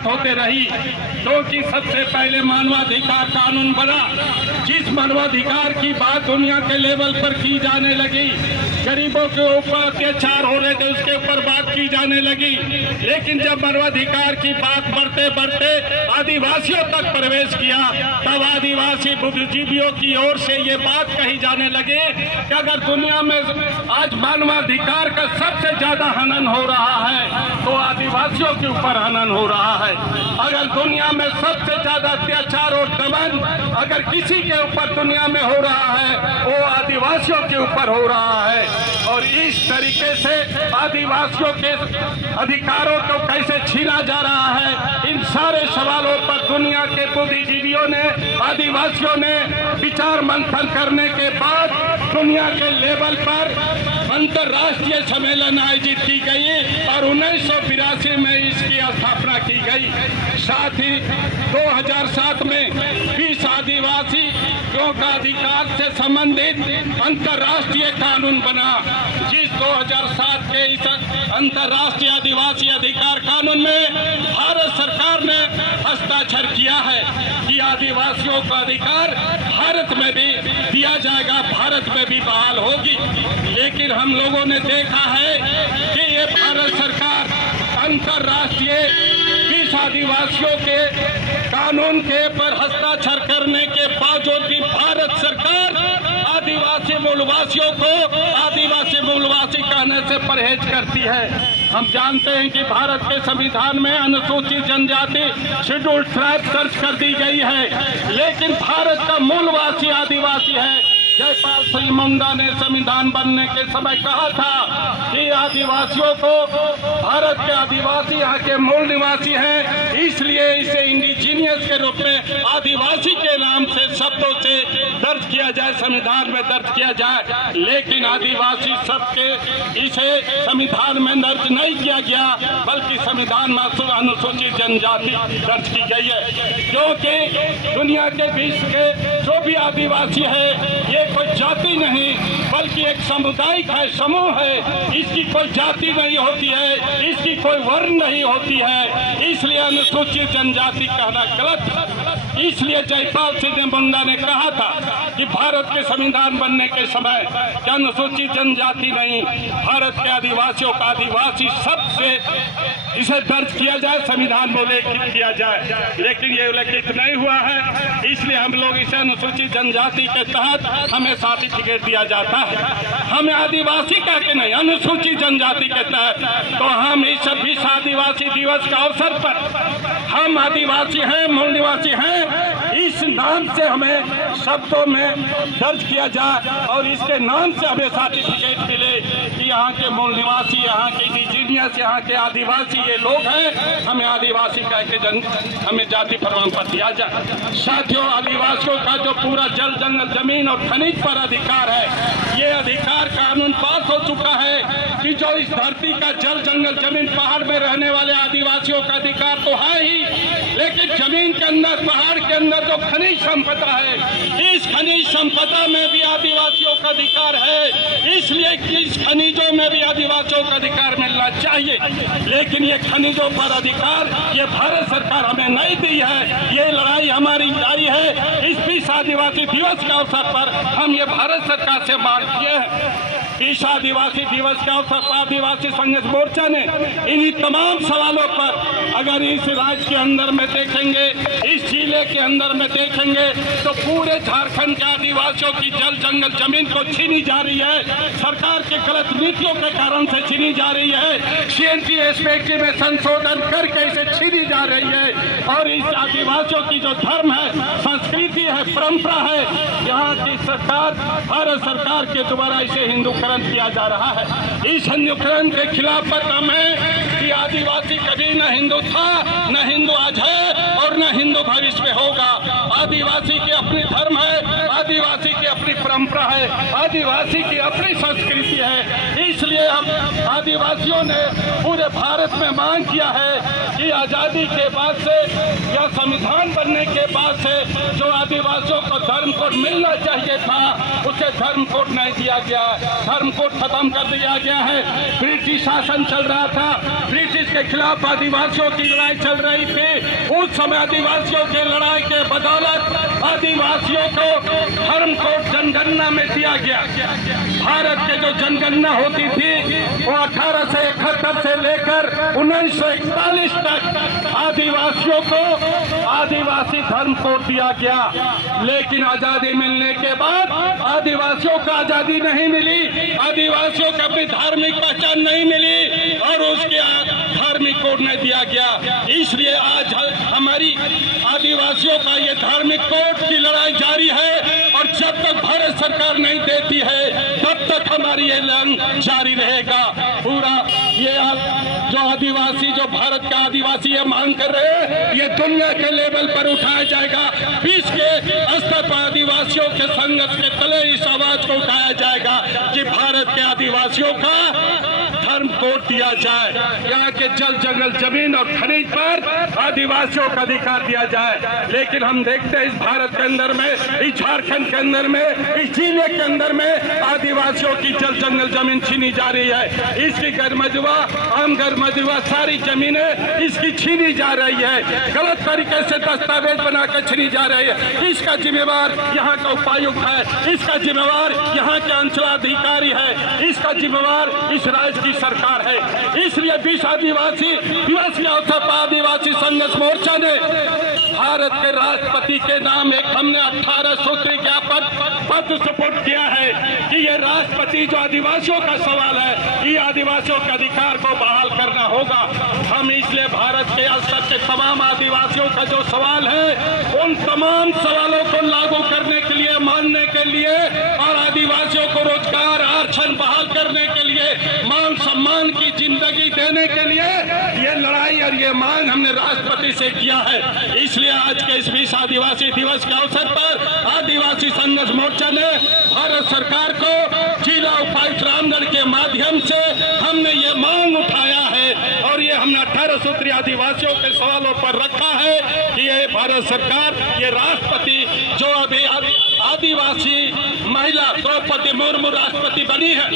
बात होते रही, क्योंकि सबसे पहले मानवाधिकार कानून बना। जिस मानवाधिकार की बात दुनिया के लेवल पर की जाने लगी, गरीबों के ऊपर अत्याचार हो रहे थे उसके ऊपर बात की जाने लगी, लेकिन जब मानवाधिकार की बात बढ़ते बढ़ते आदिवासियों तक प्रवेश किया, तब आदिवासी बुद्धिजीवियों की ओर से ये बात कही जाने लगी कि अगर दुनिया में आज मानवाधिकार का सबसे ज्यादा हनन हो रहा है तो आदिवासियों के ऊपर हनन हो रहा है। अगर दुनिया में सबसे ज्यादा अत्याचार और दमन अगर किसी के ऊपर दुनिया में हो रहा है वो आदिवासियों के ऊपर हो रहा है। और इस तरीके से आदिवासियों के अधिकारों को कैसे छीना जा रहा है, इन सारे सवालों पर दुनिया के बुद्धिजीवियों ने, आदिवासियों ने विचार मंथन करने के बाद दुनिया के लेवल पर अंतर्राष्ट्रीय सम्मेलन आयोजित की गई और 1982 में इसकी स्थापना की गई। साथ ही 2007 में 20 आदिवासियों का अधिकार से संबंधित अंतर्राष्ट्रीय कानून बना, जिस 2007 के इस अंतर्राष्ट्रीय आदिवासी अधिकार कानून में भारत सरकार ने हस्ताक्षर किया है कि आदिवासियों का अधिकार भारत में भी दिया जाएगा, भारत में भी बहाल होगी। लेकिन हम लोगों ने देखा है कि ये भारत सरकार अंतर्राष्ट्रीय 20 आदिवासियों के कानून के पर हस्ताक्षर करने के बावजूद भी भारत सरकार आदिवासी मूलवासियों को आदिवासी मूलवासी कहने से परहेज करती है। हम जानते हैं कि भारत के संविधान में अनुसूचित जनजाति शेड्यूल्ड ट्राइब दर्ज कर दी गई है, लेकिन भारत का मूलवासी आदिवासी है। जयपाल सिंह मुंडा ने संविधान बनने के समय कहा था कि आदिवासियों को, भारत के आदिवासी यहाँ के मूल निवासी हैं, इसलिए इसे इंडिजीनियस के रूप में आदिवासी के नाम से शब्दों से दर्ज किया जाए, संविधान में दर्ज किया जाए। लेकिन आदिवासी शब्द के इसे संविधान में दर्ज नहीं किया गया, बल्कि संविधान में अनुसूचित जनजाति दर्ज की गई है, क्योंकि दुनिया के विश्व के जो भी आदिवासी है ये कोई जाति नहीं बल्कि एक सामुदायिक है, समूह है। इसकी कोई जाति नहीं होती है, इसकी कोई वर्ण नहीं होती है, इसलिए अनुसूचित जनजाति कहना गलत है। इसलिए जयपाल सिंह मुंडा ने कहा था कि भारत के संविधान बनने के समय अनुसूचित जनजाति नहीं, भारत के आदिवासियों का आदिवासी शब्द से इसे दर्ज किया जाए, संविधान में उल्लेखित किया जाए। लेकिन ये उल्लेखित नहीं हुआ है, इसलिए हम लोग इसे अनुसूचित जनजाति के तहत हमें सर्टिफिकेट दिया जाता है। हमें आदिवासी कह के नहीं, अनुसूचित जनजाति के तहत। तो हम इस 26 आदिवासी दिवस का अवसर पर हम आदिवासी हैं, मूल निवासी हैं, इस नाम से हमें शब्दों में दर्ज किया जाए और इसके नाम से हमें सर्टिफिकेट मिले कि यहाँ के मूल निवासी, यहाँ के इंडिजीनियस, यहाँ के आदिवासी ये लोग हैं, हमें आदिवासी कह के हमें जाति प्रमाण पत्र दिया जाए। साथियों, आदिवासियों का जो पूरा जल जंगल जमीन और खनिज पर अधिकार है, ये अधिकार कानून पास हो चुका है कि जो इस धरती का जल जंगल जमीन पहाड़ में रहने वाले आदिवासियों का अधिकार तो है ही, लेकिन जमीन के अंदर, पहाड़ के अंदर जो खनिज संपदा है, इस खनिज संपदा में भी आदिवासियों का अधिकार है। इसलिए इस खनिजों में भी आदिवासियों का अधिकार मिलना चाहिए। लेकिन ये खनिजों पर अधिकार ये भारत सरकार हमें नहीं दी है। ये लड़ाई हमारी जारी है। इस 20 आदिवासी दिवस के अवसर पर हम ये भारत सरकार से मांग किए हैं। इस आदिवासी दिवस के अवसर पर आदिवासी संघर्ष मोर्चा ने इन्हीं तमाम सवालों पर, अगर इस राज्य के अंदर में देखेंगे, इस जिले के अंदर में देखेंगे, तो पूरे झारखंड के आदिवासियों की जल जंगल जमीन को छीनी जा रही है। सरकार के गलत नीतियों के कारण से छीनी जा रही है। CNT एस्पेक्ट में संशोधन करके इसे छीनी जा रही है। और इस आदिवासियों की जो धर्म है, संस्कृति है, परंपरा है, यहाँ की सरकार, भारत सरकार के द्वारा इसे हिंदूकरण किया जा रहा है। इस हिंदूकरण के खिलाफ बताम है कि आदिवासी कभी न हिंदू था, न हिंदू आज है और न हिंदू भविष्य में होगा। आदिवासी की अपनी धर्म है, आदिवासी की अपनी परंपरा है, आदिवासी की अपनी संस्कृति है। इसलिए हम आदिवासियों ने पूरे भारत में मांग किया है कि आजादी के बाद से यह संविधान बनने के बाद से जो आदिवासियों को धर्म कोड मिलना चाहिए था उसे धर्म कोड नहीं दिया गया। धर्म कोड खत्म कर दिया गया है। ब्रिटिश शासन चल रहा था, ब्रिटिश के खिलाफ आदिवासियों की लड़ाई चल रही थी। उस समय आदिवासियों की लड़ाई के बदौलत आदिवासियों को धर्म कोड जनगणना में दिया गया। भारत के जो जनगणना होती थी वो 1871 से लेकर 1941 तक आदिवासियों को आदिवासी धर्म कोड दिया गया। लेकिन आजादी मिलने के बाद आदिवासियों को आजादी नहीं मिली, आदिवासियों को अपनी धार्मिक पहचान नहीं मिली और उसके धार्मिक कोड नहीं दिया गया। इसलिए आज हमारी आदिवासियों का ये धार्मिक कोड की लड़ाई जारी है और जब तक भारत सरकार नहीं देती है तब तक हमारी ये लड़ाई जारी रहेगा। पूरा ये जो आदिवासी, जो भारत का आदिवासी ये मांग कर रहे हैं, ये दुनिया के लेवल पर उठाया जाएगा। विश्व के स्तर पर आदिवासियों के संघर्ष के तले इस आवाज को उठाया जाएगा कि भारत के आदिवासियों का धर्म कोड दिया जाए। यहाँ के जल, जंगल, जमीन और खनिज पर आदिवासियों का अधिकार दिया जाए। लेकिन हम देखते हैं इस भारत के अंदर में, इस झारखंड के अंदर में, इस जिले के अंदर में आदिवासियों की जल, जंगल, जमीन छीनी जा रही है। इसकी गरमजुआ, आम गरमजुआ सारी जमीनें इसकी छीनी जा रही है। गलत तरीके से दस्तावेज बनाकर छीनी जा रही है। इसका जिम्मेवार यहाँ का उपायुक्त है, इसका जिम्मेवार यहाँ के अंचलाधिकारी है, इसका जिम्मेवार इस राज्य की सरकार है। इसलिए विश्व आदिवासी दिवस के अवसर पर आदिवासी संघर्ष मोर्चा ने भारत के राष्ट्रपति के नाम एक हमने 18 सूत्री ज्ञापन पत्र सपोर्ट किया है कि ये राष्ट्रपति जो आदिवासियों का सवाल है, ये आदिवासियों के अधिकार को बहाल करना होगा। हम इसलिए भारत के स्तर के तमाम आदिवासियों का जो सवाल है उन तमाम सवालों को लागू करने के लिए, मानने के लिए और आदिवासियों को रोजगार, आरक्षण बहाल करने के लिए, मान सम्मान की जिंदगी देने के लिए ये लड़ाई और ये मांग हमने राष्ट्रपति से किया है। इसलिए आज के इस विश्व आदिवासी दिवस के अवसर पर आदिवासी संघर्ष मोर्चा ने भारत सरकार को जिला उपायुक्त रामगढ़ के माध्यम से हमने ये मांग उठाया है और ये हमने 18 सूत्री आदिवासियों के सवालों पर रखा है कि ये भारत सरकार, ये राष्ट्रपति जो अभी आदिवासी महिला द्रौपदी मुर्मू राष्ट्रपति बनी है,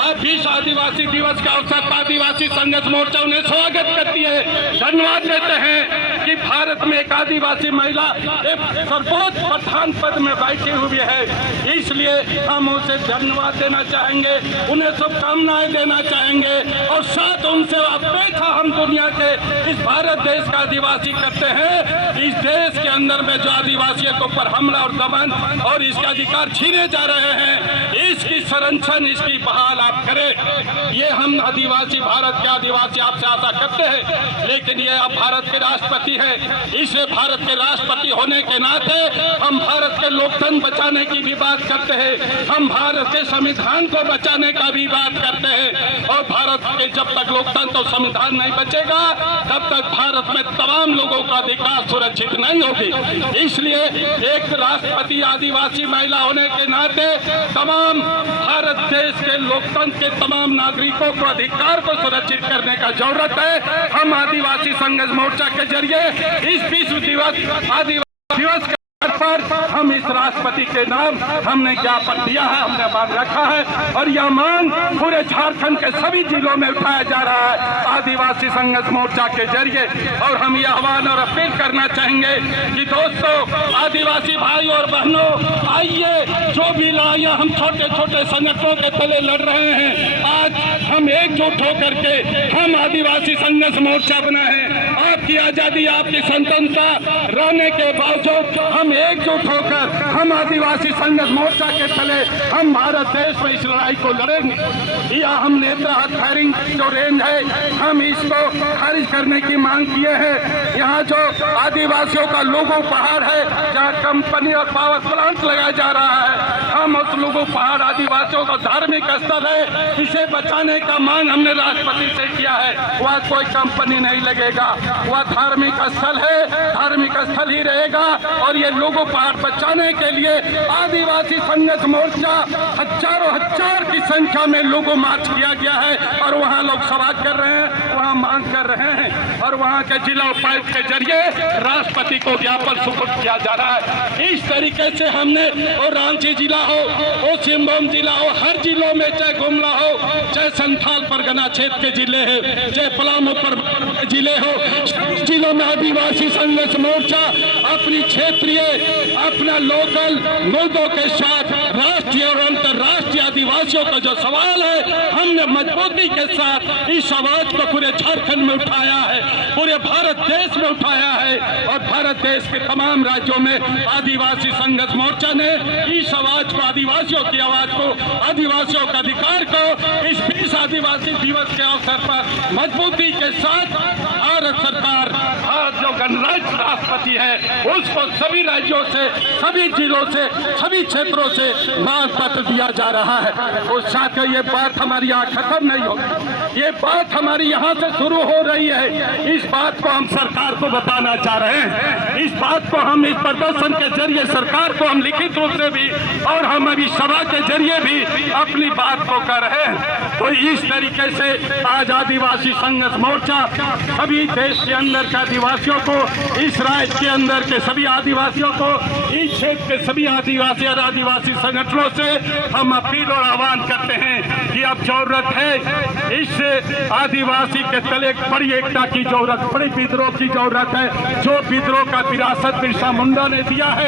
आज विश्व आदिवासी दिवस के अवसर पर आदिवासी संघर्ष मोर्चा उन्हें स्वागत करती है, धन्यवाद देते हैं कि भारत में एक आदिवासी महिला एक सर्वोच्च प्रधान पद में बैठी हुई है। इसलिए हम उसे धन्यवाद देना चाहेंगे, उन्हें शुभकामनाएं देना चाहेंगे और साथ उनसे अपेक्षा हम दुनिया के इस भारत देश का आदिवासी करते हैं। इस देश के अंदर में जो आदिवासियों के ऊपर हमला और दमन और इसके अधिकार छीने जा रहे हैं, इसकी संरक्षण, इसकी बहाल आप करें। ये हम आदिवासी, भारत के आदिवासी आपसे आशा करते हैं। लेकिन ये अब भारत के राष्ट्रपति है, इसलिए भारत के राष्ट्रपति होने के नाते हम भारत के लोकतंत्र बचाने की भी बात करते हैं, हम भारत के संविधान को बचाने का भी बात करते हैं। और भारत के जब तक लोकतंत्र और संविधान नहीं बचेगा तब तक भारत में तमाम लोगों का अधिकार सुरक्षित नहीं होगी। इसलिए एक राष्ट्रपति आदिवासी महिला होने के नाते तमाम भारत देश के लोकतंत्र के तमाम नागरिकों को अधिकार को सुरक्षित करने का जरूरत है। हम आदिवासी संघर्ष मोर्चा के जरिए इस विश्व दिवस आदिवासी दिवस पर हम इस राष्ट्रपति के नाम हमने ज्ञापन दिया है, हमने मांग रखा है और यह मांग पूरे झारखंड के सभी जिलों में उठाया जा रहा है आदिवासी संघर्ष मोर्चा के जरिए। और हम ये आह्वान और अपील करना चाहेंगे कि दोस्तों, आदिवासी भाई और बहनों, आइए, जो भी लड़ाइयाँ हम छोटे छोटे संगठनों के तले लड़ रहे हैं, आज हम एकजुट होकर के हम आदिवासी संघर्ष मोर्चा बना है। आपकी आजादी, आपकी स्वतंत्रता रहने के बावजूद हम एकजुट होकर हम आदिवासी संघर्ष मोर्चा के तले हम भारत देश में इस लड़ाई को लड़ेंगे। या हम नेत्रहाट फायरिंग जो रेंज है, हम इसको खारिज करने की मांग किए हैं। यहाँ जो आदिवासियों का लोगो पहाड़ है, जहाँ कंपनी और पावर प्लांट लगाया जा रहा है, हम उस लोगो पहाड़ आदिवासियों का धार्मिक स्थल है, इसे बचाने का मांग हमने राष्ट्रपति से किया है। वह कोई कंपनी नहीं लगेगा, वह धार्मिक स्थल है, धार्मिक स्थल ही रहेगा। और ये लोगों पहाड़ बचाने के लिए आदिवासी संघर्ष मोर्चा हजारों हजार की संख्या में लोगों मार्च किया गया है और वहाँ लोग सवाल कर रहे हैं, वहाँ मांग कर रहे हैं और वहाँ के जिला उपायुक्त के जरिए राष्ट्रपति को ज्ञापन सुपुर्द किया जा रहा है। इस तरीके से हमने वो रांची जिला हो, वो सिंहभूम जिला हो, हर जिलों में चाहे गुमला हो, चाहे संथाल परगना क्षेत्र के जिले हैं, चाहे पलामू पर जिले हो, जिलों में आदिवासी संघर्ष मोर्चा अपनी क्षेत्रीय अपना लोकल मुद्दों के साथ राष्ट्रीय और अंतर्राष्ट्रीय आदिवासियों का जो सवाल है हमने मजबूती के साथ इस आवाज को पूरे झारखंड में उठाया है, पूरे भारत देश में उठाया है और भारत देश के तमाम राज्यों में आदिवासी संघर्ष मोर्चा ने इस आवाज को, आदिवासियों की आवाज को, आदिवासियों का अधिकार को इस 20 आदिवासी दिवस के अवसर पर मजबूती के साथ भारत सरकार, जो गणराज्य राष्ट्रपति है उसको सभी राज्यों से, सभी जिलों से, सभी क्षेत्रों से मांग पत्र दिया जा रहा है। और साथ ही ये बात हमारी यहाँ खत्म नहीं होगी, ये बात हमारी यहाँ से शुरू हो रही है। इस बात को हम सरकार को बताना चाह रहे हैं, इस बात को हम इस प्रदर्शन के जरिए सरकार को हम लिखित रूप से भी और हम अभी सभा के जरिए भी अपनी बात को कर रहे हैं। तो इस तरीके से आज आदिवासी संघर्ष मोर्चा सभी देश के अंदर के आदिवासियों को, इस राज्य के अंदर के सभी आदिवासियों को, इस क्षेत्र के सभी आदिवासी और आदिवासी संगठनों से हम अपील और आह्वान करते हैं कि अब जरूरत है इस आदिवासी के तले एक बड़ी एकता की जरूरत, बड़ी विद्रोह की जरूरत है। जो विद्रोह का विरासत बिरसा मुंडा ने दिया है